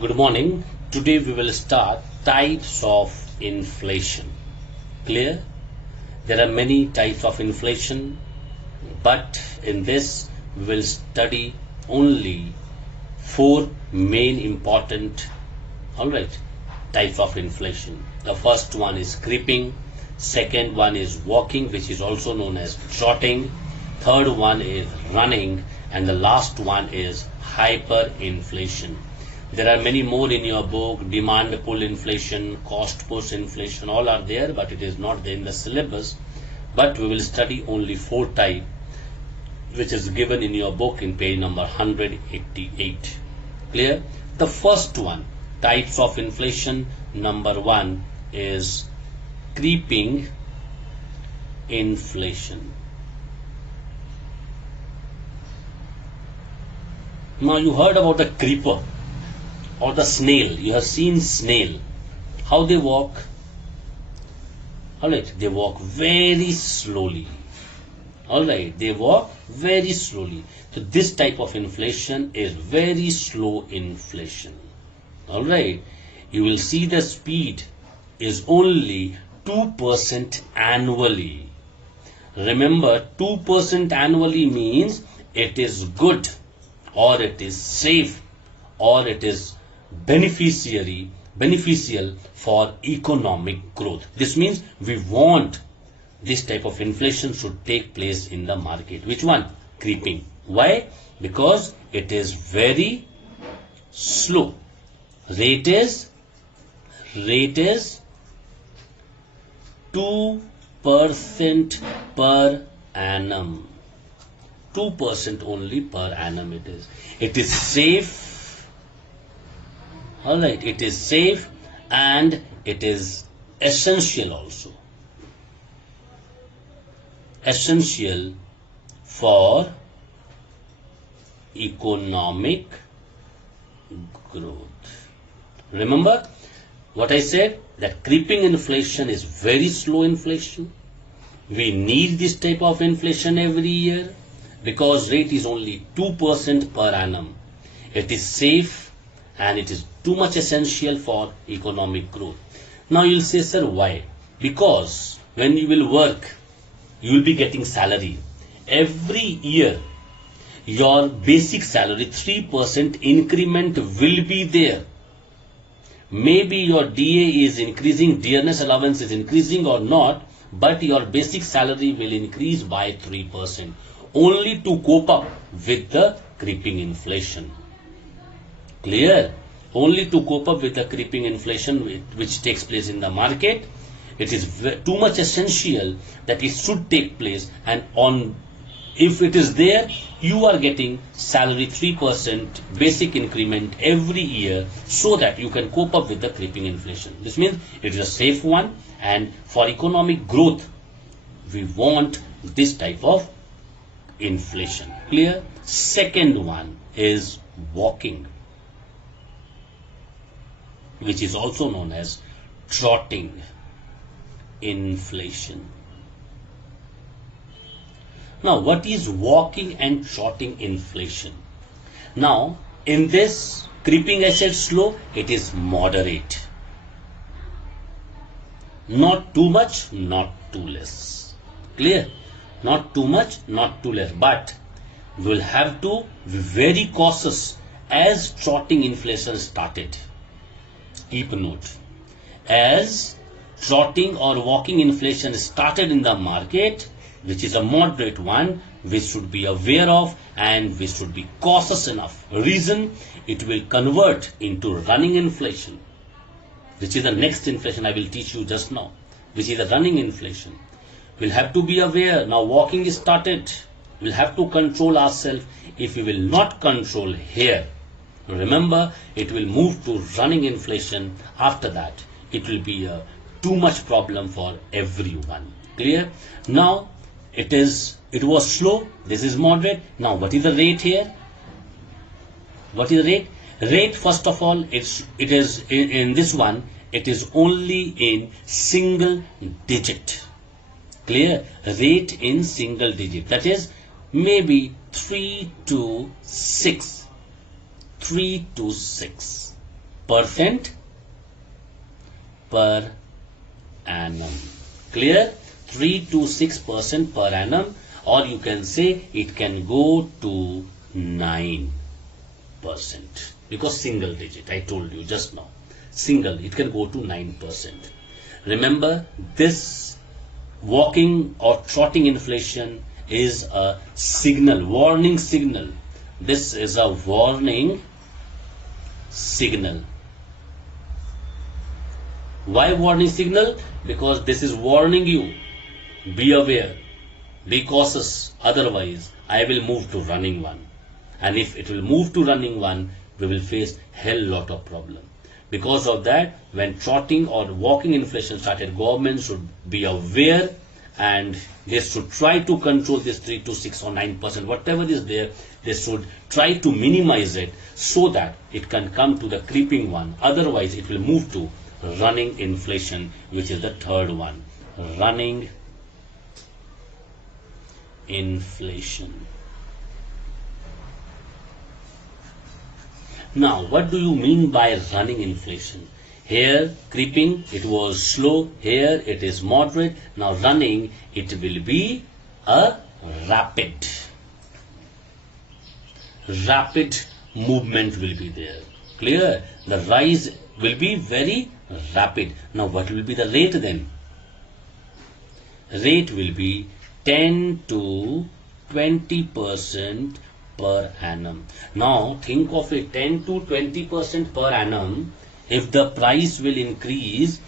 Good morning. Today we will start types of inflation. Clear? There are many types of inflation, but in this we will study only four main important, alright, types of inflation. The first one is creeping, second one is walking, which is also known as trotting, third one is running, and the last one is hyperinflation. There are many more in your book: demand pull inflation, cost push inflation, all are there, but it is not there in the syllabus. But we will study only four types, which is given in your book in page number 188. Clear? The first one, types of inflation, number one is creeping inflation. Now you heard about the creeper or the snail. You have seen snail, how they walk. Alright, they walk very slowly. Alright, they walk very slowly. So this type of inflation is very slow inflation. Alright, you will see the speed is only 2% annually. Remember, 2% annually means it is good, or it is safe, or it is beneficial for economic growth. This means we want this type of inflation should take place in the market. Which one? Creeping. Why? Because it is very slow. Rate is 2% per annum. 2% only per annum it is. It is safe. Alright, it is safe and it is essential also. Essential for economic growth. Remember what I said, that creeping inflation is very slow inflation. We need this type of inflation every year because rate is only 2% per annum. It is safe and it is too much essential for economic growth. Now you'll say, sir, why? Because when you will work, you will be getting salary. Every year, your basic salary 3% increment will be there. Maybe your DA is increasing, dearness allowance is increasing or not, but your basic salary will increase by 3%, only to cope up with the creeping inflation. Clear? Only to cope up with the creeping inflation which takes place in the market. It is too much essential that it should take place, and if it is there, you are getting salary 3% basic increment every year so that you can cope up with the creeping inflation. This means it is a safe one, and for economic growth we want this type of inflation. Clear? Second one is walking, which is also known as trotting inflation. Now, what is walking and trotting inflation? Now, in this creeping, I said slow, it is moderate. Not too much, not too less. Clear? Not too much, not too less. But we will have to be very cautious as trotting inflation started. Keep note, as trotting or walking inflation started in the market, which is a moderate one, we should be aware of and we should be cautious enough. Reason, it will convert into running inflation, which is the next inflation I will teach you just now, which is the running inflation. We'll have to be aware. Now walking is started, we'll have to control ourselves. If we will not control here, remember, it will move to running inflation. After that, it will be a too much problem for everyone. Clear? Now, it was slow. This is moderate. Now, what is the rate here? What is the rate? Rate, first of all, it is in this one, it is only in single digit. Clear? Rate in single digit. That is maybe 3 to 6. 3 to 6. percent per annum. Clear? 3 to 6% per annum, or you can say it can go to 9%, because single digit, I told you just now, single, it can go to 9%. Remember, this walking or trotting inflation is a signal, warning signal. This is a warning signal. Why warning signal? Because this is warning you. Be aware, be cautious, otherwise I will move to running one. And if it will move to running one, we will face hell lot of problem. Because of that, when trotting or walking inflation started, government should be aware and they should try to control this 3 to 6 or 9%, whatever is there, they should try to minimize it so that it can come to the creeping one. Otherwise, it will move to running inflation, which is the third one. Running inflation. Now, what do you mean by running inflation? Here, creeping, it was slow. Here, it is moderate. Now, running, it will be a rapid movement will be there. Clear? The rise will be very rapid. Now, what will be the rate then? Rate will be 10 to 20% per annum. Now, think of it, 10 to 20% per annum. If the price will increase,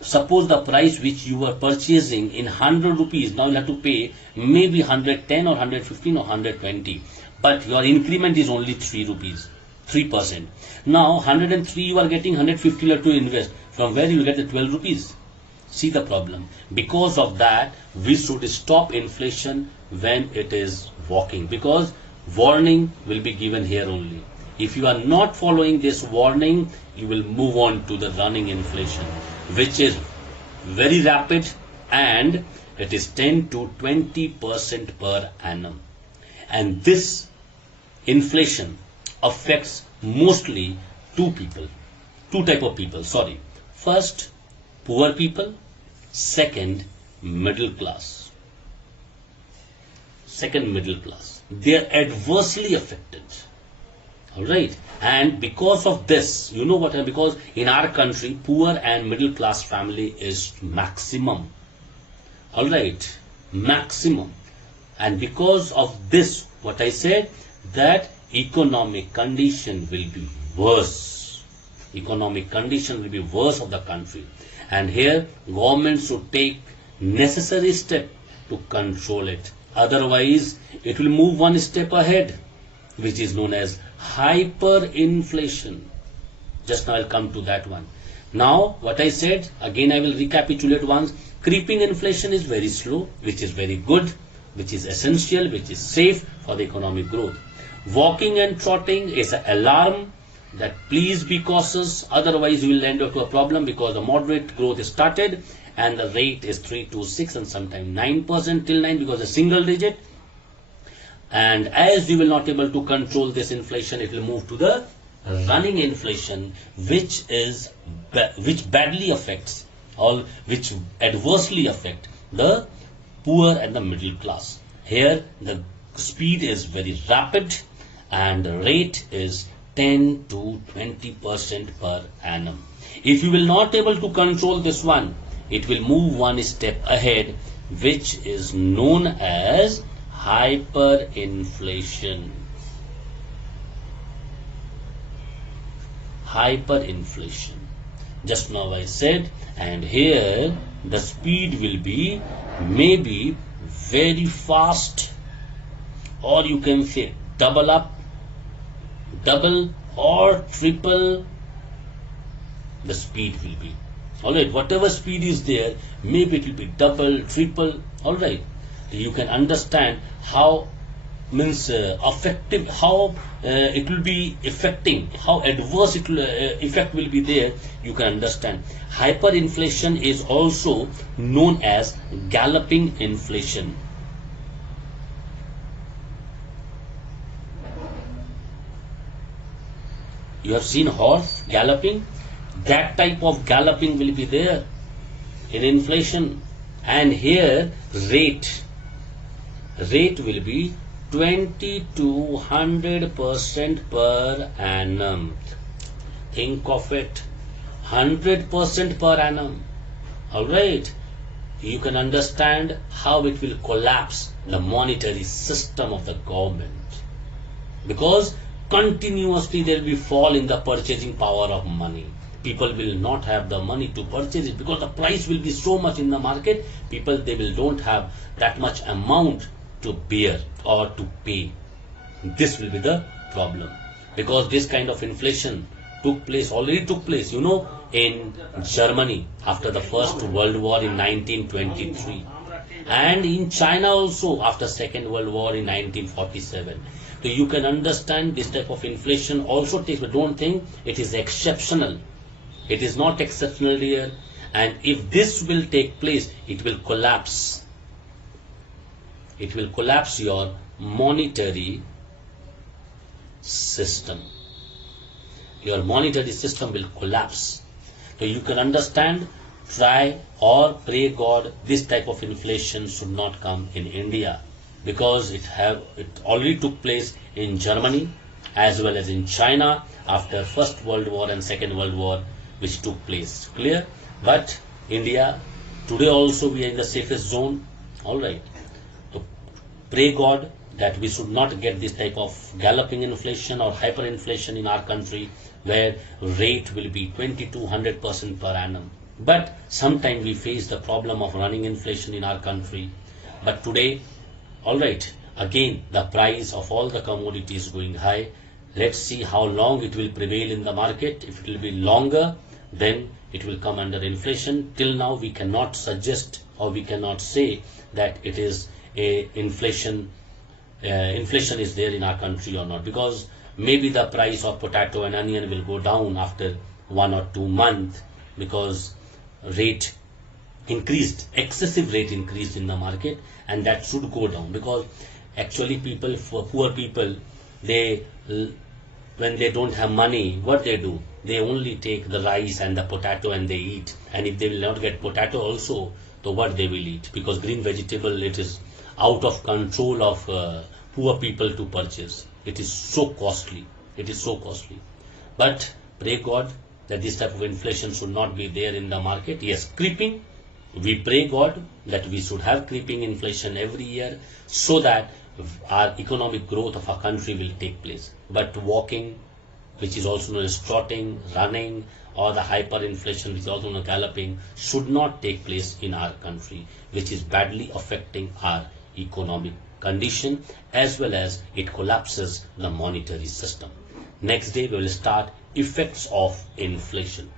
suppose the price which you were purchasing in 100 rupees, now you have to pay maybe 110 or 115 or 120. But your increment is only 3 rupees, 3%. Now, 103 you are getting, 150 you have to invest. From where you will get the 12 rupees? See the problem. Because of that, we should stop inflation when it is walking. Because warning will be given here only. If you are not following this warning, you will move on to the running inflation, which is very rapid and it is 10 to 20% per annum. And this inflation affects mostly two type of people. First, poor people. Second, middle class. They are adversely affected. Alright, and because of this, you know what, because in our country, poor and middle class family is maximum. Alright, maximum. And because of this, what I said, that economic condition will be worse. Economic condition will be worse of the country. And here, government should take necessary step to control it. Otherwise, it will move one step ahead, which is known as hyperinflation. Just now I'll come to that one. Now, what I said, again I will recapitulate once. Creeping inflation is very slow, which is very good, which is essential, which is safe for the economic growth. Walking and trotting is an alarm that please be cautious, otherwise you will end up to a problem, because the moderate growth is started and the rate is 3 to 6 and sometimes 9% till 9 because a single digit. And as we will not able to control this inflation, it will move to the running inflation, which badly affects or which adversely affect the poor and the middle class. Here the speed is very rapid and the rate is 10 to 20% per annum. If you will not able to control this one, it will move one step ahead, which is known as hyperinflation. Hyperinflation. Just now I said, and here the speed will be maybe very fast, or you can say double or triple the speed will be. Alright, whatever speed is there, maybe it will be double, triple. Alright, you can understand how effective, how it will be affecting, how adverse it will, effect will be there. You can understand. Hyperinflation is also known as galloping inflation. You have seen horse galloping? That type of galloping will be there in inflation. And here rate will be 20 to 100% per annum. Think of it, 100% per annum. Alright, you can understand how it will collapse the monetary system of the government, because continuously there will be fall in the purchasing power of money. People will not have the money to purchase it because the price will be so much in the market. People, they will don't have that much amount to bear or to pay. This will be the problem, because this kind of inflation already took place, in Germany after the First World War in 1923, and in China also after Second World War in 1947. So you can understand this type of inflation also takes, but don't think it is exceptional. It is not exceptional here, and if this will take place, it will collapse. It will collapse your monetary system. Your monetary system will collapse. So you can understand, try or pray God this type of inflation should not come in India, because it already took place in Germany as well as in China after First World War and Second World War, which took place. Clear? But India today also we are in the safest zone. All right. So pray God that we should not get this type of galloping inflation or hyperinflation in our country, where rate will be 20 to 100% per annum. But sometimes we face the problem of running inflation in our country. But today, all right, again the price of all the commodities going high. Let's see how long it will prevail in the market. If it will be longer, then it will come under inflation. Till now we cannot suggest or we cannot say that it is a inflation is there in our country or not, because maybe the price of potato and onion will go down after 1 or 2 months, because excessive rate increased in the market, and that should go down. Because actually poor people, when they don't have money, what they do? They only take the rice and the potato and they eat. And if they will not get potato also, so what they will eat? Because green vegetable, it is out of control of poor people to purchase. It is so costly. But pray God that this type of inflation should not be there in the market. Yes, creeping. We pray God that we should have creeping inflation every year, so that our economic growth of our country will take place. But walking, which is also known as trotting, running, or the hyperinflation, which is also known as galloping, should not take place in our country, which is badly affecting our economic condition, as well as it collapses the monetary system. Next day we will start effects of inflation.